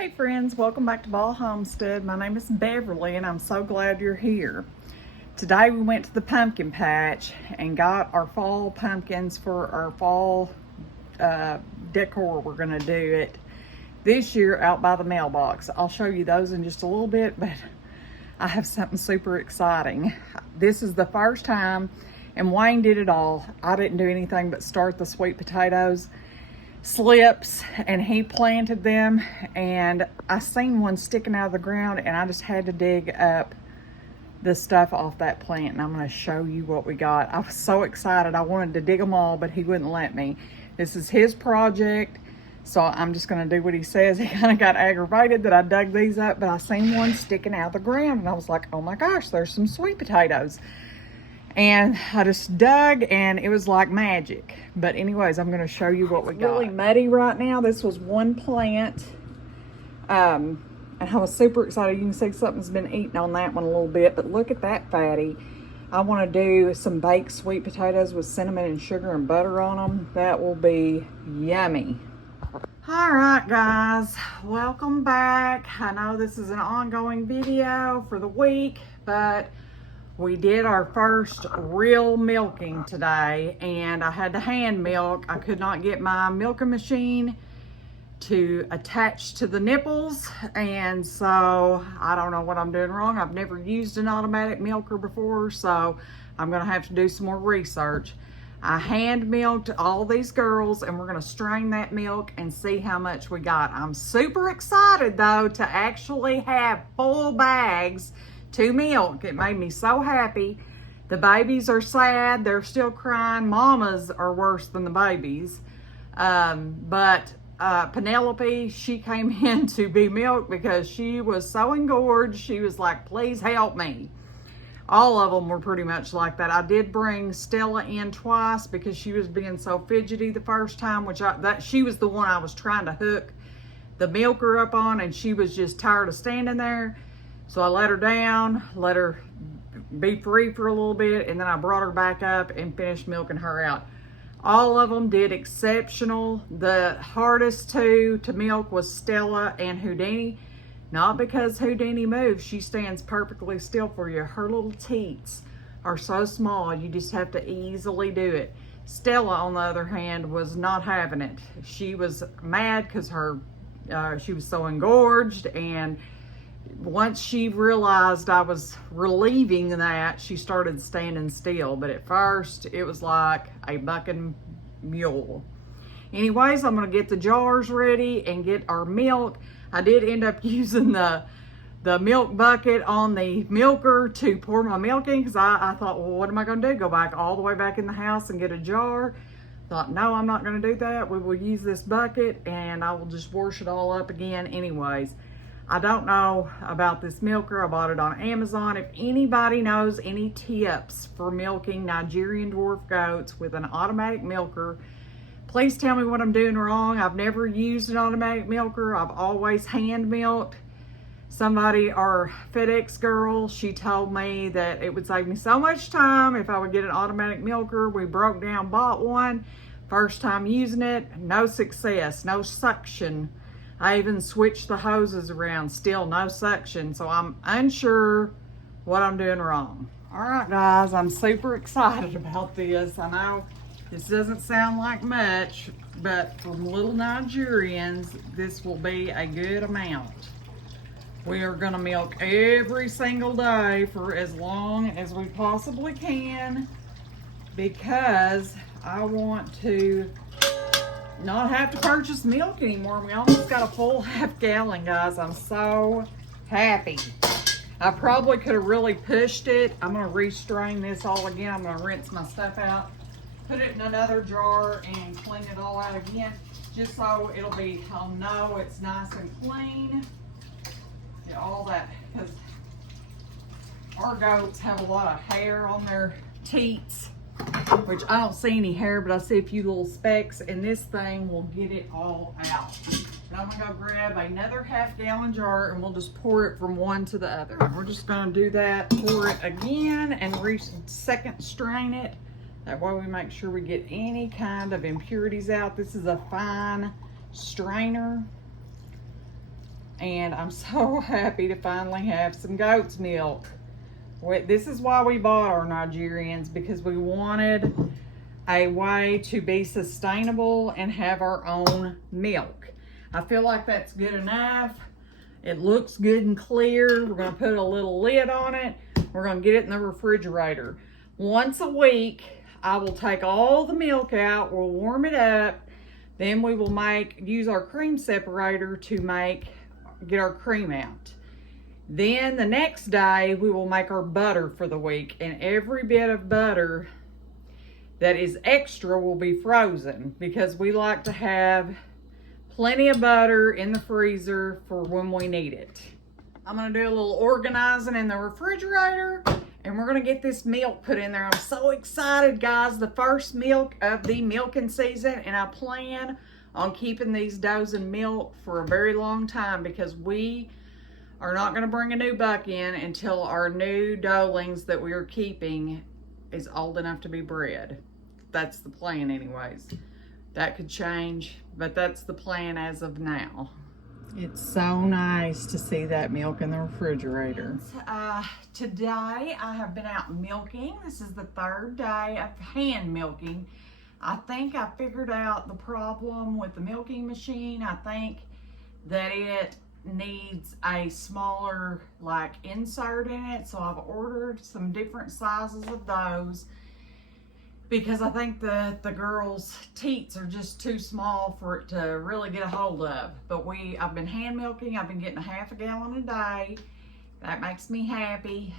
Hey friends, welcome back to Ball Homestead. My name is Beverly and I'm so glad you're here. Today we went to the pumpkin patch and got our fall pumpkins for our fall decor. We're going to do it this year out by the mailbox. I'll show you those in just a little bit, but I have something super exciting. This is the first time, and Wayne did it all. I didn't do anything but start the sweet potatoes slips, and he planted them, and I seen one sticking out of the ground and I just had to dig up the stuff off that plant, and I'm going to show you what we got. I was so excited. I wanted to dig them all, but he wouldn't let me. This is his project, so I'm just going to do what he says. He kind of got aggravated that I dug these up, but I seen one sticking out of the ground and I was like, oh my gosh, there's some sweet potatoes. And I just dug and it was like magic. But anyways, I'm going to show you what we got. It's really muddy right now. This was one plant. And I was super excited. You can see something's been eating on that one a little bit. But look at that fatty. I want to do some baked sweet potatoes with cinnamon and sugar and butter on them. That will be yummy. All right, guys. Welcome back. I know this is an ongoing video for the week, but we did our first real milking today, and I had to hand milk. I could not get my milking machine to attach to the nipples, and so I don't know what I'm doing wrong. I've never used an automatic milker before, so I'm gonna have to do some more research. I hand milked all these girls, and we're gonna strain that milk and see how much we got. I'm super excited though to actually have full bags to milk. It made me so happy. The babies are sad. They're still crying. Mamas are worse than the babies. But Penelope, she came in to be milked because she was so engorged. She was like, please help me. All of them were pretty much like that. I did bring Stella in twice because she was being so fidgety the first time, which she was the one I was trying to hook the milker up on, and she was just tired of standing there. So I let her down, let her be free for a little bit, and then I brought her back up and finished milking her out. All of them did exceptional. The hardest two to milk was Stella and Houdini. Not because Houdini moves, she stands perfectly still for you. Her little teats are so small, you just have to easily do it. Stella, on the other hand, was not having it. She was mad because she was so engorged, and once she realized I was relieving that, she started standing still. But at first, it was like a bucking mule. Anyways, I'm going to get the jars ready and get our milk. I did end up using the milk bucket on the milker to pour my milk in, because I thought, well, what am I going to do? Go back all the way back in the house and get a jar? Thought, no, I'm not going to do that. We will use this bucket and I will just wash it all up again anyways. I don't know about this milker. I bought it on Amazon. If anybody knows any tips for milking Nigerian dwarf goats with an automatic milker, please tell me what I'm doing wrong. I've never used an automatic milker. I've always hand milked. Somebody, our FedEx girl, she told me that it would save me so much time if I would get an automatic milker. We broke down, bought one. First time using it, no success, no suction. I even switched the hoses around, still no suction, so I'm unsure what I'm doing wrong. All right, guys, I'm super excited about this. I know this doesn't sound like much, but for little Nigerians, this will be a good amount. We are gonna milk every single day for as long as we possibly can, because I want to not have to purchase milk anymore. We almost got a full half gallon, guys. I'm so happy. I probably could have really pushed it. I'm gonna restrain this all again. I'm gonna rinse my stuff out, put it in another jar and clean it all out again, just so I'll know it's nice and clean. Get all that, because our goats have a lot of hair on their teats, which I don't see any hair, but I see a few little specks, and this thing will get it all out. And I'm gonna go grab another half-gallon jar, and we'll just pour it from one to the other. We're just gonna do that, pour it again, and second strain it. That way we make sure we get any kind of impurities out. This is a fine strainer. and I'm so happy to finally have some goat's milk. This is why we bought our Nigerians, because we wanted a way to be sustainable and have our own milk. I feel like that's good enough. It looks good and clear. We're going to put a little lid on it. We're going to get it in the refrigerator. Once a week, I will take all the milk out. We'll warm it up. Then we will use our cream separator to get our cream out. Then the next day, we will make our butter for the week. And every bit of butter that is extra will be frozen, because we like to have plenty of butter in the freezer for when we need it. I'm gonna do a little organizing in the refrigerator, and we're gonna get this milk put in there. I'm so excited, guys. The first milk of the milking season, and I plan on keeping these dozen milk for a very long time, because we are not gonna bring a new buck in until our new doelings that we are keeping is old enough to be bred. That's the plan anyways. That could change, but that's the plan as of now. It's so nice to see that milk in the refrigerator. Today I have been out milking. This is the third day of hand milking. I think I figured out the problem with the milking machine. I think that it needs a smaller insert in it, so I've ordered some different sizes of those, because I think the girls' teats are just too small for it to really get a hold of. But I've been hand milking. I've been getting a half a gallon a day. That makes me happy.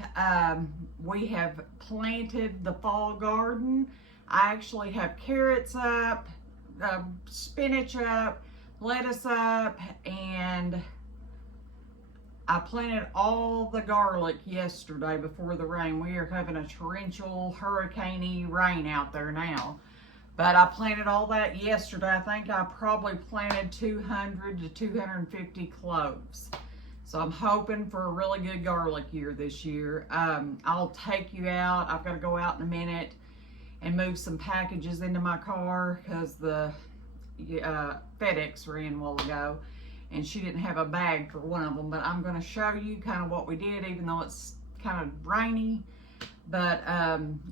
We have planted the fall garden. I actually have carrots up, spinach up, lettuce up, and I planted all the garlic yesterday before the rain. We are having a torrential, hurricane-y rain out there now. But I planted all that yesterday. I think I probably planted 200 to 250 cloves. So I'm hoping for a really good garlic year this year. I'll take you out. I've got to go out in a minute and move some packages into my car, because the FedEx ran a while ago, and she didn't have a bag for one of them. But I'm going to show you kind of what we did, even though it's kind of rainy. But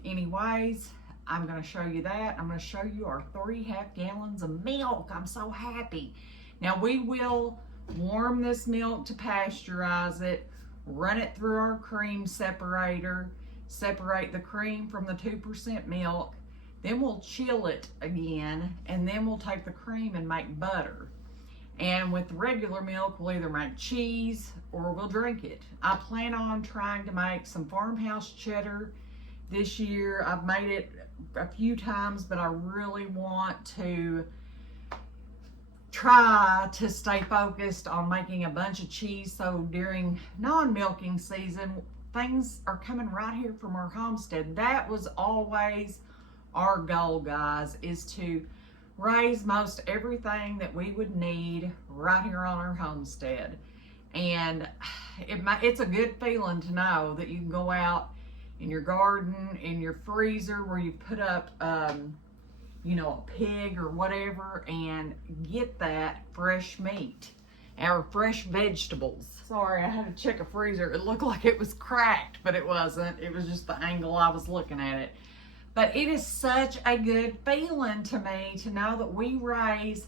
anyways, I'm going to show you that. I'm going to show you our 3.5 gallons of milk. I'm so happy. Now we will warm this milk to pasteurize it, run it through our cream separator, separate the cream from the 2% milk. Then we'll chill it again, and then we'll take the cream and make butter. And with regular milk, we'll either make cheese or we'll drink it. I plan on trying to make some farmhouse cheddar this year. I've made it a few times, but I really want to try to stay focused on making a bunch of cheese. So during non-milking season, things are coming right here from our homestead. That was always our goal, guys, is to raise most everything that we would need right here on our homestead. And it's a good feeling to know that you can go out in your garden, in your freezer where you put up you know, a pig or whatever, and get that fresh meat or fresh vegetables. Sorry, I had to check a freezer. It looked like it was cracked, but it wasn't. It was just the angle I was looking at it. But it is such a good feeling to me to know that we raise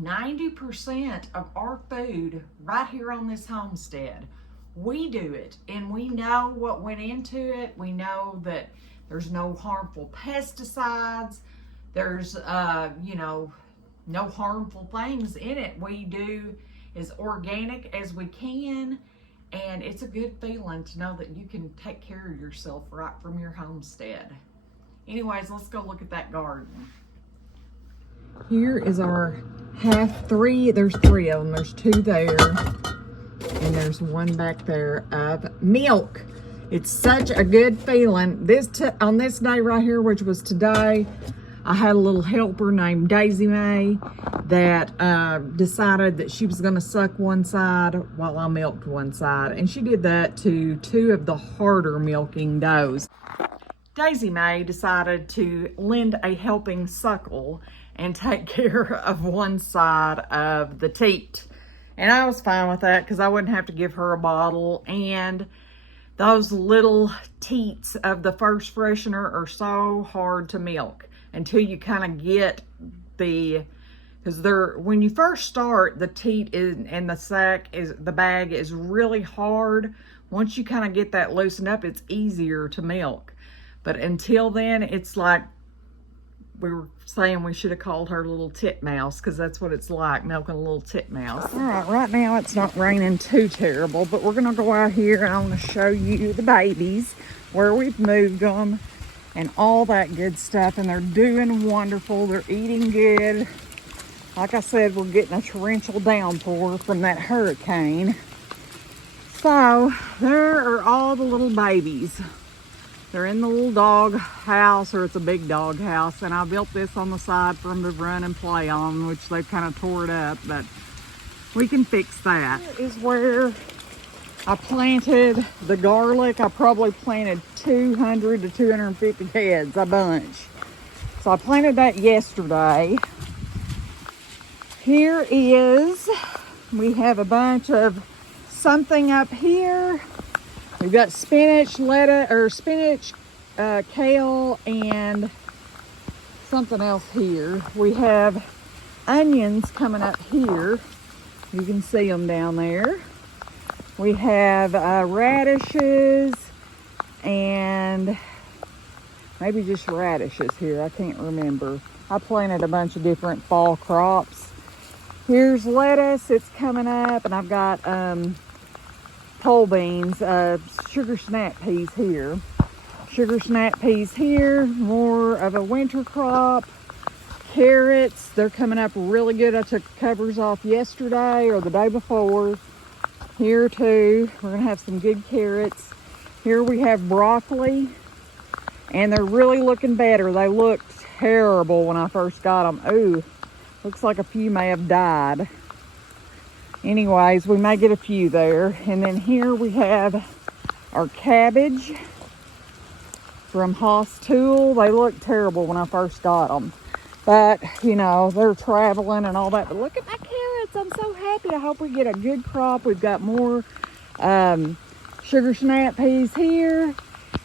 90% of our food right here on this homestead. We do it, and we know what went into it. We know that there's no harmful pesticides. There's, you know, no harmful things in it. We do as organic as we can, and it's a good feeling to know that you can take care of yourself right from your homestead. Anyways, let's go look at that garden. Here is our there's 3 of them. There's 2 there, and there's 1 back there of milk. It's such a good feeling. On this day right here, which was today, I had a little helper named Daisy Mae that decided that she was going to suck one side while I milked one side. And she did that to 2 of the harder milking does. Daisy Mae decided to lend a helping suckle and take care of one side of the teat. And I was fine with that because I wouldn't have to give her a bottle. And those little teats of the first freshener are so hard to milk until you kind of get the, because they're, when you first start, the teat is, and the bag is really hard. Once you kind of get that loosened up, it's easier to milk. But until then, it's like, we were saying we should have called her little titmouse, because that's what it's like, milking a little titmouse. All right now it's not raining too terrible, but we're gonna go out here and I'm gonna show you the babies, where we've moved them and all that good stuff, and they're doing wonderful. They're eating good. Like I said, we're getting a torrential downpour from that hurricane. So there are all the little babies. They're in the little dog house, or it's a big dog house, and I built this on the side for them to run and play on, which they kind of tore it up, but we can fix that. Here is where I planted the garlic. I probably planted 200 to 250 heads, a bunch. So I planted that yesterday. Here is, we have a bunch of something up here. We've got spinach, kale, and something else here. We have onions coming up here. You can see them down there. We have radishes and maybe just radishes here. I can't remember. I planted a bunch of different fall crops. Here's lettuce. It's coming up, and I've got pole beans, sugar snap peas here. Sugar snap peas here, more of a winter crop. Carrots, they're coming up really good. I took the covers off yesterday or the day before. Here too, we're gonna have some good carrots. Here we have broccoli, and they're really looking better. They looked terrible when I first got them. Ooh, looks like a few may have died. Anyways, we may get a few there. And then here we have our cabbage from Haas Tool. They looked terrible when I first got them. But, you know, they're traveling and all that. But look at my carrots. I'm so happy. I hope we get a good crop. We've got more sugar snap peas here.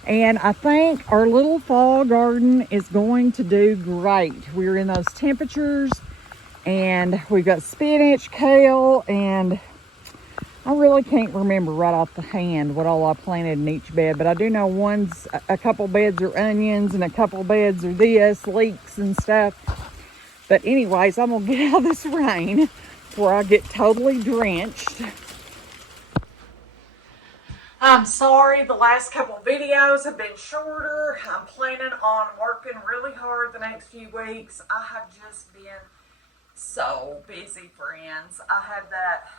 And I think our little fall garden is going to do great. We're in those temperatures. And we've got spinach, kale, and I really can't remember right off the hand what all I planted in each bed. But I do know a couple beds are onions and a couple beds are leeks and stuff. But anyways, I'm going to get out of this rain before I get totally drenched. I'm sorry the last couple videos have been shorter. I'm planning on working really hard the next few weeks. I have just been so busy, friends. I had that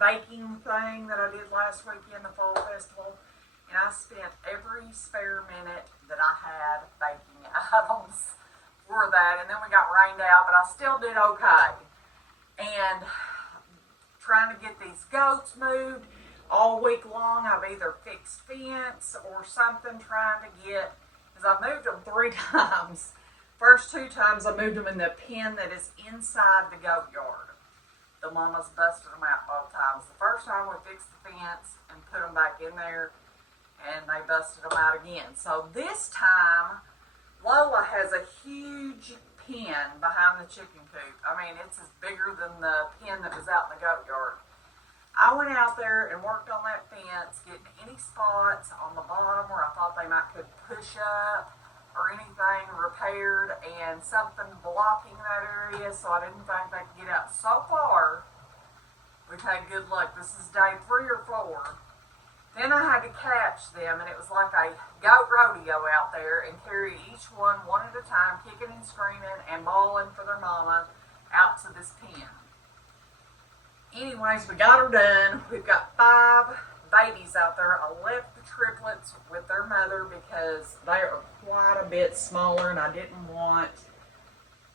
baking thing that I did last weekend, the fall festival, and I spent every spare minute that I had baking items for that. And then we got rained out, but I still did okay. And trying to get these goats moved all week long. I've either fixed fence or something, trying to get, because I moved them 3 times. First 2 times I moved them in the pen that is inside the goat yard. The mamas busted them out both times. The first time we fixed the fence and put them back in there, and they busted them out again. So this time, Lola has a huge pen behind the chicken coop. I mean, it's as bigger than the pen that was out in the goat yard. I went out there and worked on that fence, getting any spots on the bottom where I thought they might could push up or anything repaired, and something blocking that area, so I didn't think they could get out. So far, we've had good luck. This is day 3 or 4. Then I had to catch them, and it was like a goat rodeo out there, and carry each one at a time, kicking and screaming and bawling for their mama out to this pen. Anyways, we got her done. We've got 5 babies out there. I left the triplets with their mother because they are quite a bit smaller, and I didn't want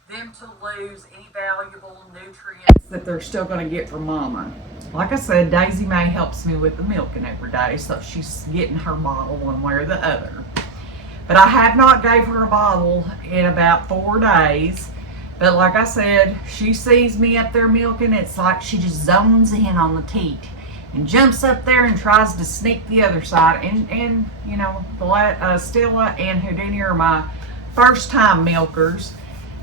them to lose any valuable nutrients that they're still going to get from mama. Like I said, Daisy Mae helps me with the milking every day, so she's getting her bottle one way or the other. But I have not gave her a bottle in about 4 days But like I said, she sees me up there milking, it's like she just zones in on the teat and jumps up there and tries to sneak the other side. And you know, Stella and Houdini are my first time milkers.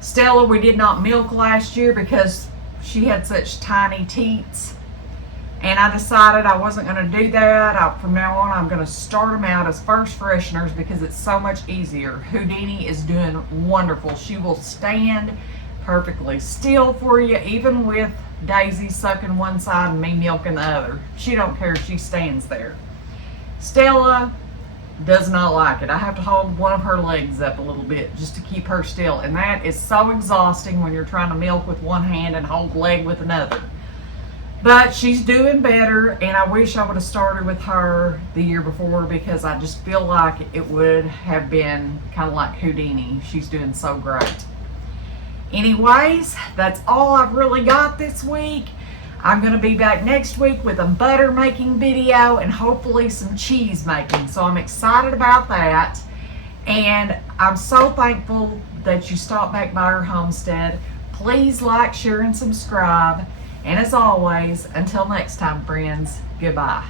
Stella, we did not milk last year because she had such tiny teats. And I decided I wasn't going to do that. From now on, I'm going to start them out as first fresheners because it's so much easier. Houdini is doing wonderful. She will stand perfectly still for you, even with Daisy sucking one side and me milking the other. She don't care. She stands there. Stella does not like it. I have to hold one of her legs up a little bit just to keep her still. And that is so exhausting when you're trying to milk with one hand and hold leg with another. But she's doing better, and I wish I would have started with her the year before because I just feel like it would have been kind of like Houdini. She's doing so great. Anyways, that's all I've really got this week. I'm going to be back next week with a butter making video and hopefully some cheese making. So I'm excited about that. And I'm so thankful that you stopped back by our homestead. Please like, share, and subscribe. And as always, until next time, friends, goodbye.